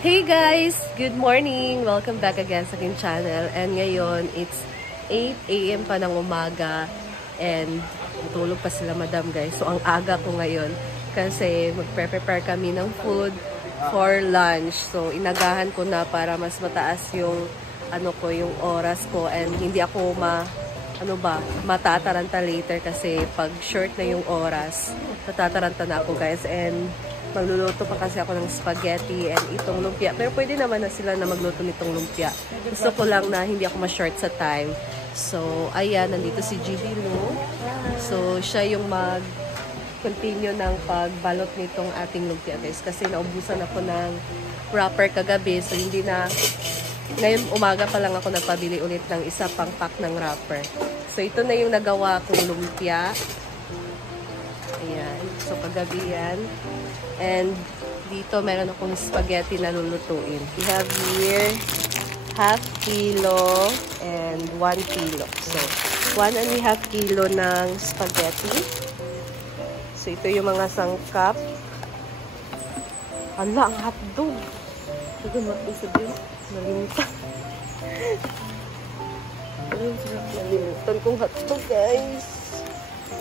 Hey guys! Good morning! Welcome back again sa aking channel. And ngayon, it's 8 AM pa ng umaga. And tutulog pa sila madam guys. So ang aga ko ngayon. Kasi magpre-prepare kami ng food for lunch. So inagahan ko na para mas mataas yung yung oras ko. And hindi ako matataranta later. Kasi pag short na yung oras, natataranta na ako guys. And magluluto pa kasi ako ng spaghetti and itong lumpia. Pero pwede naman na sila na magluto nitong lumpia. Gusto ko lang na hindi ako ma-short sa time. So, ayan, nandito si Gigi Lu. So, siya yung mag-continue ng pagbalot nitong ating lumpia guys. Kasi naubusan ako ng wrapper kagabi. So, hindi na... Ngayon, umaga pa lang ako nagpabili ulit ng isa pang pack ng wrapper. So, ito na yung nagawa kong lumpia. Ayan. So, kagabi yan. And dito meron akong spaghetti na lulutuin. We have here half kilo and 1 kilo. So, 1.5 kilo ng spaghetti. So, ito yung mga sangkap. Hala, ang hotdog. Ito sabihin, nalimutan. Nalimutan kong hotdog, guys.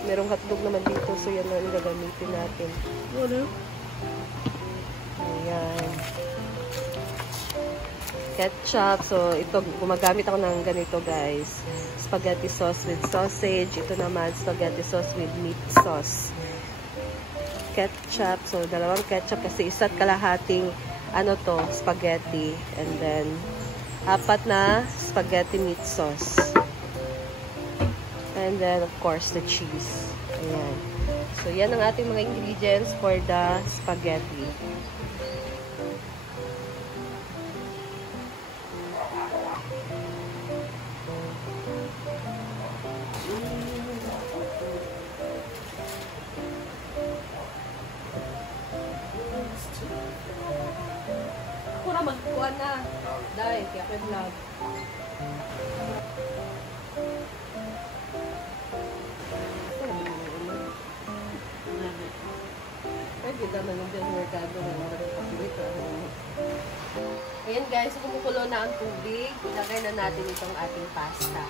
Merong hotdog naman dito. So, yan na yung gagamitin natin. Ano? Ayan. Ketchup. So, ito, gumagamit ako ng ganito, guys. Spaghetti sauce with sausage. Ito naman, spaghetti sauce with meat sauce. Ketchup. So, dalawang ketchup kasi isa't kalahating spaghetti. And then, 4 na spaghetti meat sauce. And then, of course, the cheese. Ayan. So, yan ang ating mga ingredients for the spaghetti. Ako na magkuha na. Dahil, kaya ko vlog. Kita naman yung merkado na nagpapilit. Ayan guys, kumukulo na ang tubig. Ilagay na natin itong ating pasta.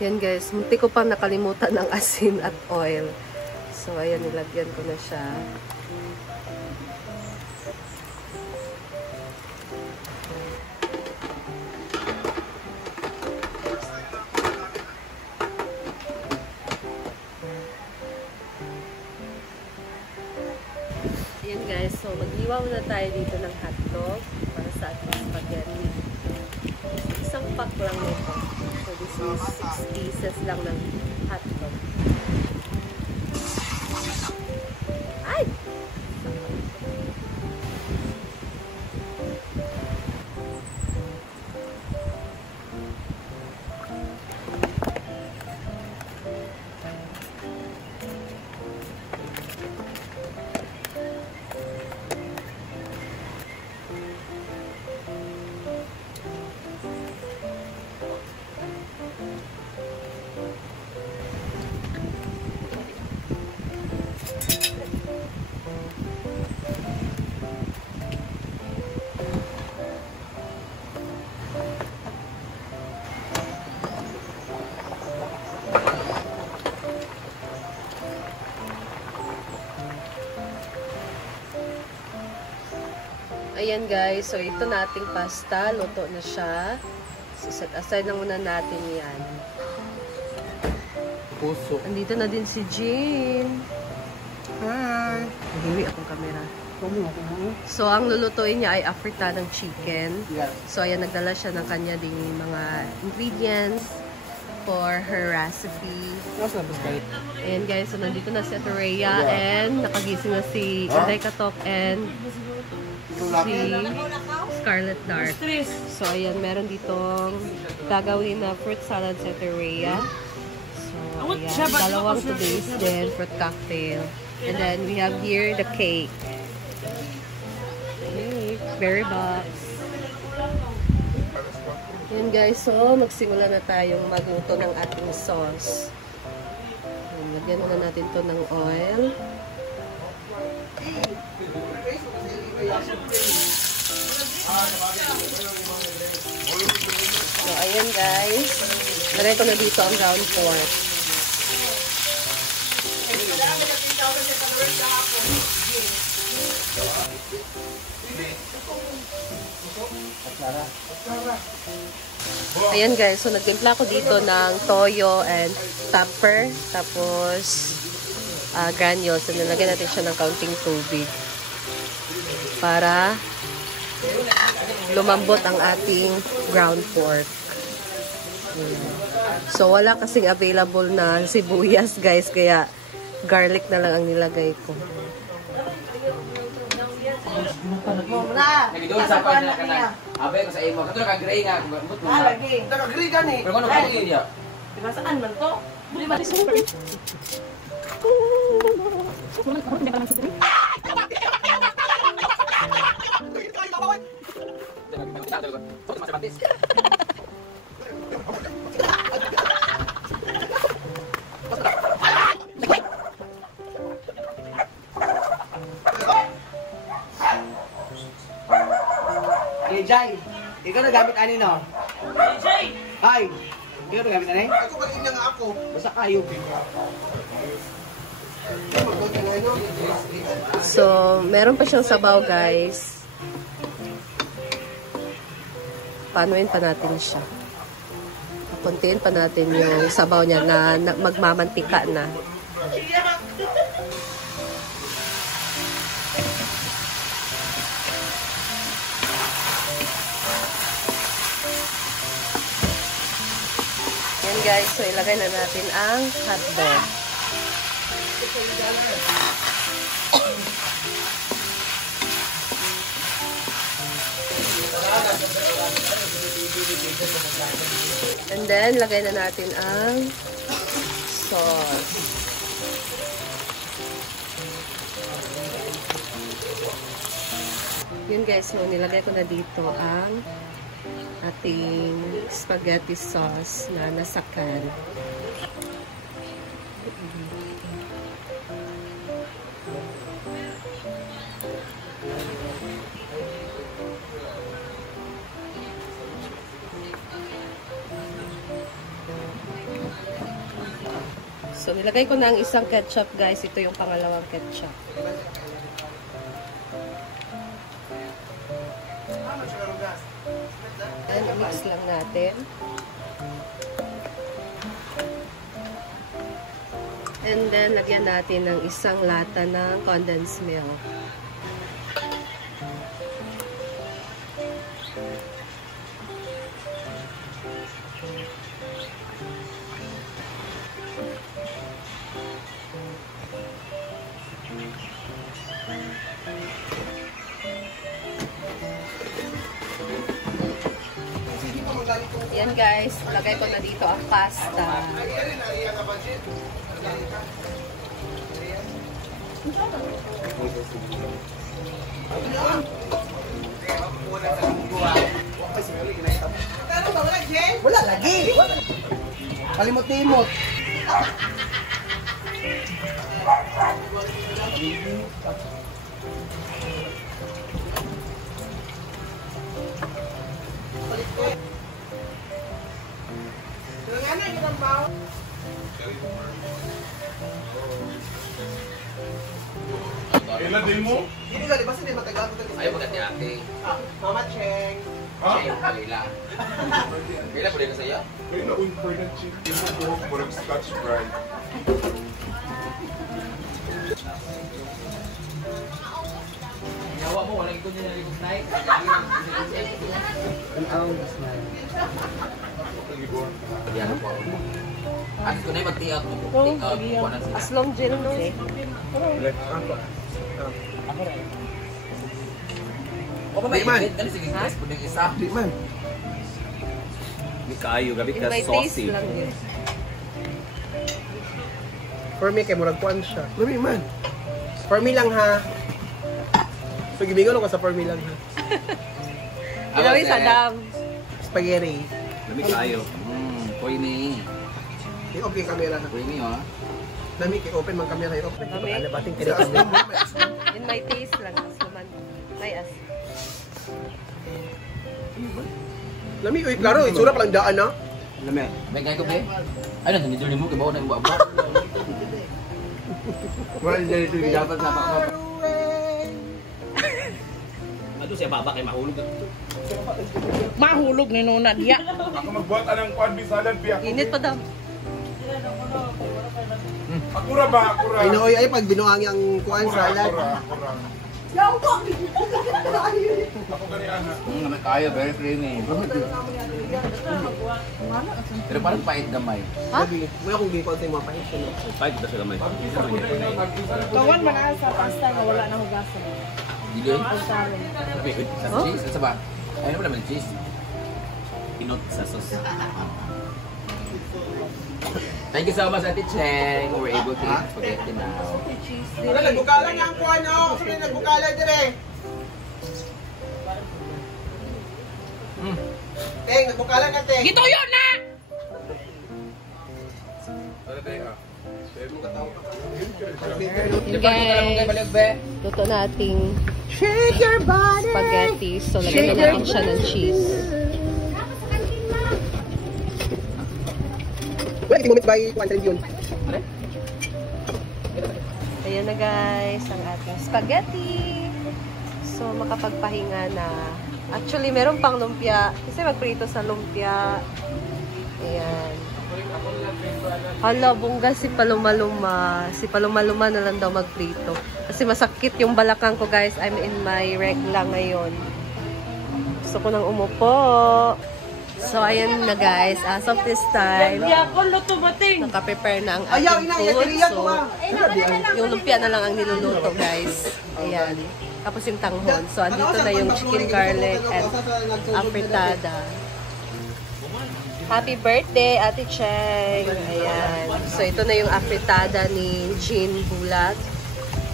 Yan guys, munti ko pa nakalimutan ng asin at oil. So, ayan, nilagyan ko na siya. Ayan guys, so mag-iwaw na tayo dito ng hotdog para sa ating spaghetti. Isang pack lang nito. So, this is 6 pieces lang ng hotdog. Ay! Ayan guys, so ito nating pasta, luto na siya. So set aside na muna natin yan. Puso. Andito na din si Jean. Hi! Nahiwi akong kamera. So, ang lulutuin niya ay afritanang chicken. So, ayan, nagdala siya ng kanya ding mga ingredients for her recipe. Ayan guys, so nandito na si Ate Rhea and nakagising na si Inday Katok and si Scarlet Dark. So, ayan, meron ditong gagawin na fruit salad si Ate Rhea. So, ayan, dalawang today's then fruit cocktail. And then, we have here the cake. Berry box. Yan guys, so magsimula na tayong magluto ng ating sauce. Lagyan na natin to ng oil. So ayan guys, lagay ko na dito ang ground pork. Ayan guys, so nagtimpla ko dito ng toyo and pepper, tapos granules. So nilagyan natin siya ng kaunting tubig para lumambot ang ating ground pork. So wala kasing available na sibuyas guys, kaya garlic na lang ang nilagay ko. Nagidol sa pa na kanang. Abay ko sa imo. Kato naka-gray nga. Naka-gray ka ni. Pero ano ka niya? Diba saan man to? Buli ba ito? Jay, ikaw na gamit ani no? Jay! Ay, ikaw na gamit ani? Ako ba rin nga ako? Basta kayo. So, meron pa siyang sabaw guys. Panuin pa natin siya. Kuntiin pa natin yung sabaw niya na magmamantika na. Yan guys, so ilagay na natin ang hotdog. And then, lagay na natin ang sauce. Yun guys, so nilagay ko na dito ang ating spaghetti sauce na nasakan. So, nilagay ko na ang isang ketchup, guys. Ito yung pangalawang ketchup. And mix lang natin. And then, lagyan natin ng isang lata ng condensed milk. Yan guys, lagay ko na dito ang pasta. Wala lagi. Kalimot-limot. Ilan din mo? Hindi ka, basta di matagal ko tayo. Ayaw maganda ate. Mama Cheng. Siya yung Kalila. Kalila po rin ka sa'yo? May naunper ng chicken mo po. Murag Scotch Brite. Awa mo, walang ikot niya na night. Yan po. At ko na yung mag-take out. As long gel, no? O pa may ibit, ganun sige guys, pwedeng isa. Di man. Di kayo, gabi ka May taste saucy. lang yun. For me, kay murag kuan siya. Lami man. For me lang ha. So, gibingon ako sa for me lang ha. Ginawi sa dam. Spaghetti. Gabi kayo. Pwede Di okay camera ha. Pwede ha. Nami kay open man camera yo. Nami? Ano bating kini camera. In my taste lang. As naman. May as. Nami uy klaro, itsura pa lang daan na. Lami. May kaya ko ba? Ay, nasa nito mo, kibaw na yung buwa. Wala dyan ito yung dapat sa pakap. Ano siya baba kay mahulog. Mahulog ni Nuna diya. Ako magbuhat anang kuan bisalan piya. Init pa dam. Akura ba? Akura. Ay nooy ay pag binuangi ang kuan salad. Akura. Ako gani ana. Naman kaya, very creamy. Pero parang pait gamay. Sabi, mo akong gipon sa mga pahit no. Pait ba siya gamay? Kawan man sa pasta nga wala na hugasan. Dili? Sabi, sa cheese, sa ba? Ay, ano naman cheese? Pinot sa sauce. Thank you so much, Ate Cheng. We're able to eat spaghetti now. Wala nagbukalan na ang kuan oh. Sige nagbukalan dire. Teng, nagbukalan na teng. Gito yun na! Ano tayo ah? Luto nating spaghetti. So, lagyan na natin siya ng cheese. Wala kita moment by kuan yun. Ayan na guys, ang ating spaghetti. So, makapagpahinga na. Actually, meron pang lumpia. Kasi magprito sa lumpia. Ayan. Hala, bongga si Palumaluma. Si Palumaluma na lang daw magprito. Kasi masakit yung balakang ko guys. I'm in my regla ngayon. Gusto ko nang umupo. So, ayan na guys. As of this time, Ako luto bating. naka-prepare na ang Ayaw ating ina, food. yatiriya ko So, ba? yung lumpia na lang ang niluluto guys. Ayan. Tapos yung tanghon. So, andito na yung chicken garlic and apritada. Happy birthday, Ate Cheng! Ayan. So, ito na yung apritada ni Jean Bulag.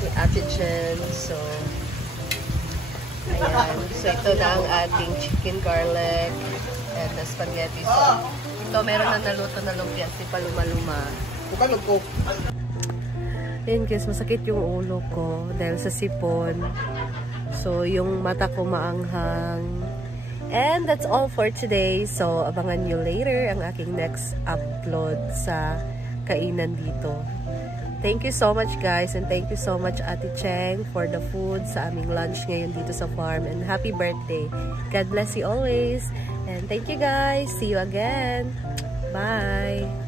Ni Ate Jen. So, ayan. So, ito na ang ating chicken garlic and the spaghetti. So, ito meron na naluto na lumpia si Palumaluma. Bukan ko. Ayun guys, masakit yung ulo ko dahil sa sipon. So, yung mata ko maanghang. And that's all for today. So, abangan nyo later ang aking next upload sa kainan dito. Thank you so much guys, and thank you so much Ate Cheng for the food sa aming lunch ngayon dito sa farm. And happy birthday. God bless you always. And thank you guys. See you again. Bye.